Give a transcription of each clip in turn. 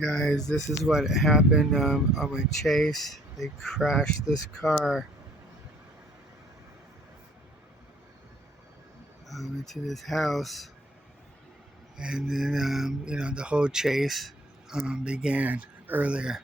Guys, this is what happened on my chase. They crashed this car into this house, and then the whole chase began earlier.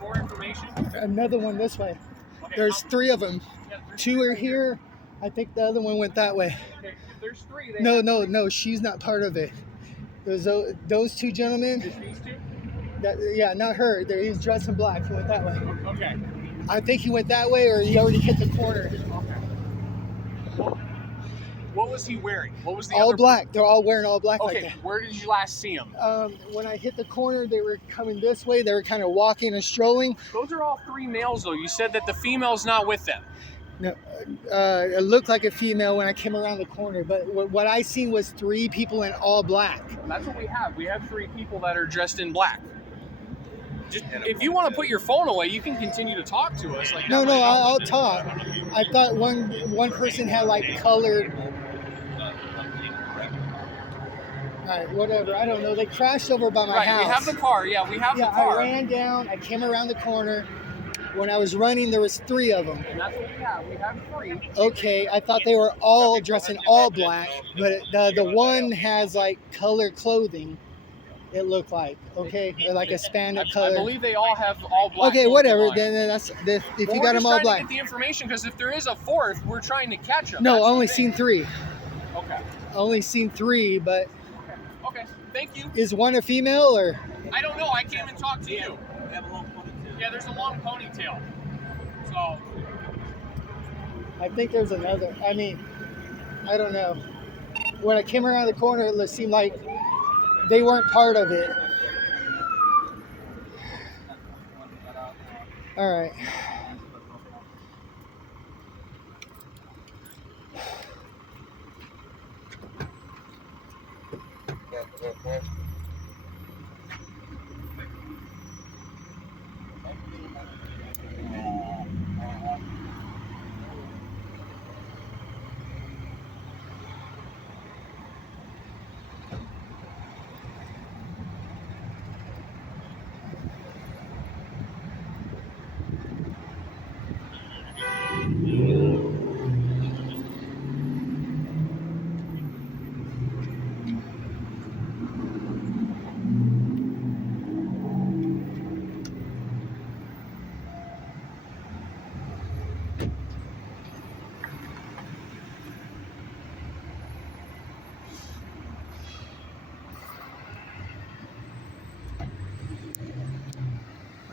More information? Another one this way. There's three of them. Two are here. I think the other one went that way. Okay, if there's three. No, she's not part of it. There's those two gentlemen. Just these two? Yeah, not her. He's dressed in black. He went that way. Okay. I think he went that way, or he already hit the corner. Okay. What was he wearing? What was the all other... black. They're all wearing all black okay, like that. Where did you last see them? When I hit the corner, they were coming this way. They were kind of walking and strolling. Those are all three males, though. You said that the female's not with them. No, it looked like a female when I came around the corner, but what I seen was three people in all black. That's what we have. We have three people that are dressed in black. Just, if you want to put your phone away, you can continue to talk to us. Like no, I'll talk. I thought one person had like colored. All right, whatever. I don't know. They crashed over by my house. We have the car. Yeah, we have the car. I ran down. I came around the corner. When I was running, there was three of them. And that's what we have. We have three. Okay, I thought they were all dressed in all black, but the one has like colored clothing. It looked like like a spandex color. I believe they all have all black. Okay, whatever. Then that's if you got them all black. We're just trying to get the information because if there is a fourth, we're trying to catch them. No, only seen three. Okay. Only seen three, but. Okay. Thank you. Is one a female or? I don't know. I came and talked to you. They have a long ponytail. Yeah, there's a long ponytail. So. I think there's another. I mean, I don't know. When I came around the corner, it seemed like they weren't part of it. All right.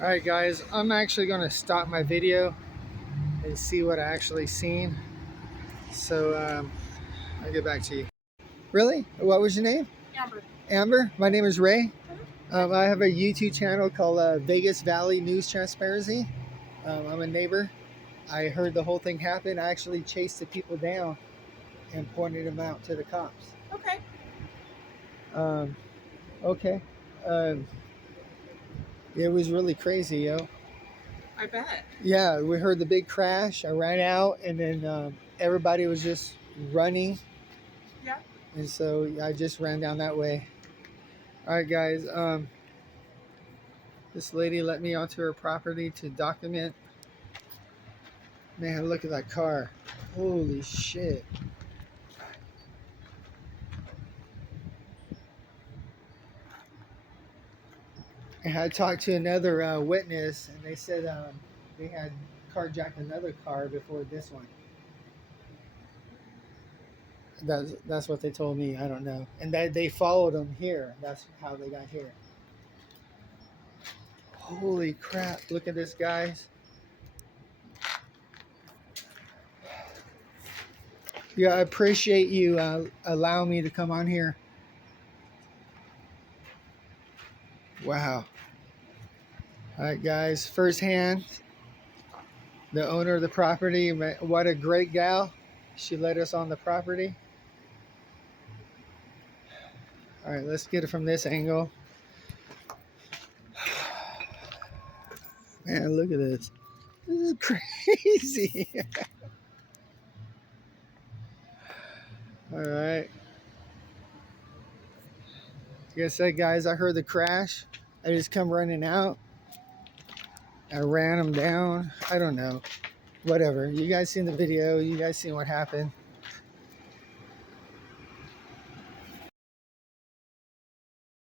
All right, guys, I'm actually going to stop my video and see what I actually seen. So I'll get back to you. Really? What was your name? Amber. Amber? My name is Ray. I have a YouTube channel called Vegas Valley News Transparency. I'm a neighbor. I heard the whole thing happen. I actually chased the people down and pointed them out to the cops. Okay. Okay. It was really crazy, yo. I bet. Yeah, we heard the big crash. I ran out, and then everybody was just running. Yeah. And so I just ran down that way. All right, guys. This lady let me onto her property to document. Man, look at that car. Holy shit. And I talked to another witness, and they said they had carjacked another car before this one. That's what they told me. I don't know. And that they followed them here. That's how they got here. Holy crap. Look at this, guys. Yeah, I appreciate you allowing me to come on here. Wow. All right, guys. Firsthand, the owner of the property. What a great gal. She let us on the property. All right, let's get it from this angle. Man, look at this. This is crazy. All right. Like I said, guys, I heard the crash. I just come running out. I ran them down. I don't know. Whatever. You guys seen the video. You guys seen what happened.